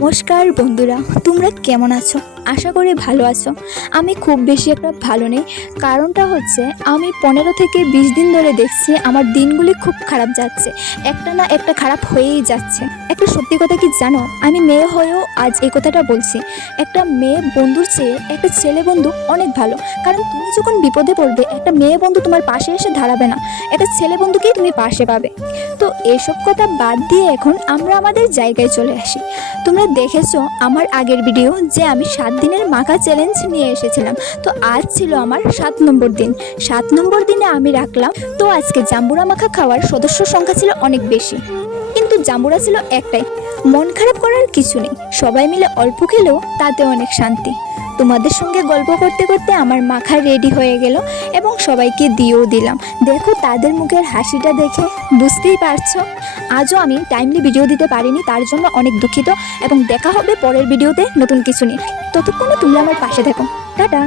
নমস্কার বন্ধুরা, তোমরা কেমন আছো? আশা করি ভালো আছো। আমি খুব বেশি একটা ভালো নেই। কারণটা হচ্ছে আমি 15 থেকে 20 দিন ধরে দেখছি আমার দিনগুলি খুব খারাপ যাচ্ছে। একটা না একটা খারাপ হয়েই যাচ্ছে। একটা সত্যি কথা কি জানো, আমি মেয়ে হয়েও আজ এই কথাটা বলছি। একটা মেয়ে বন্ধুর চেয়ে একটা ছেলে বন্ধু অনেক ভালো। কারণ তুমি যখন বিপদে পড়বে একটা মেয়ে বন্ধু তোমার পাশে এসে দাঁড়াবে না, একটা ছেলে বন্ধুকেই তুমি পাশে পাবে। তো এসব কথা বাদ দিয়ে এখন আমরা আমাদের জায়গায় চলে আসি। তোমরা দেখেছো আমার আগের ভিডিও যে আমি 7 দিনের মাখা চ্যালেঞ্জ নিয়ে এসেছিলাম। তো আজ ছিল আমার 7 নম্বর দিন। 7 নম্বর দিনে আমি রাখলাম, তো আজকে জাম্বুরা মাখা খাওয়ার সদস্য সংখ্যা ছিল অনেক বেশি, কিন্তু জাম্বুরা ছিল একটাই। মন খারাপ করার কিছু নেই, সবাই মিলে অল্প খেলেও তাতে অনেক শান্তি। তোমাদের সঙ্গে গল্প করতে করতে আমার মাখা রেডি হয়ে গেল এবং সবাইকে দিয়েও দিলাম। দেখো তাদের মুখের হাসিটা দেখে বুঝতেই পারছো। আজও আমি টাইমলি ভিডিও দিতে পারিনি, তার জন্য অনেক দুঃখিত। এবং দেখা হবে পরের ভিডিওতে নতুন কিছু নিয়ে। ততক্ষণে তোমরা আমার পাশে থাকো। টাটা।